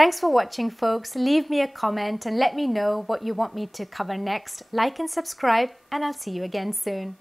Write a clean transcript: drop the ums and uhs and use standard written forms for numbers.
Thanks for watching, folks. Leave me a comment and let me know what you want me to cover next. Like and subscribe, and I'll see you again soon.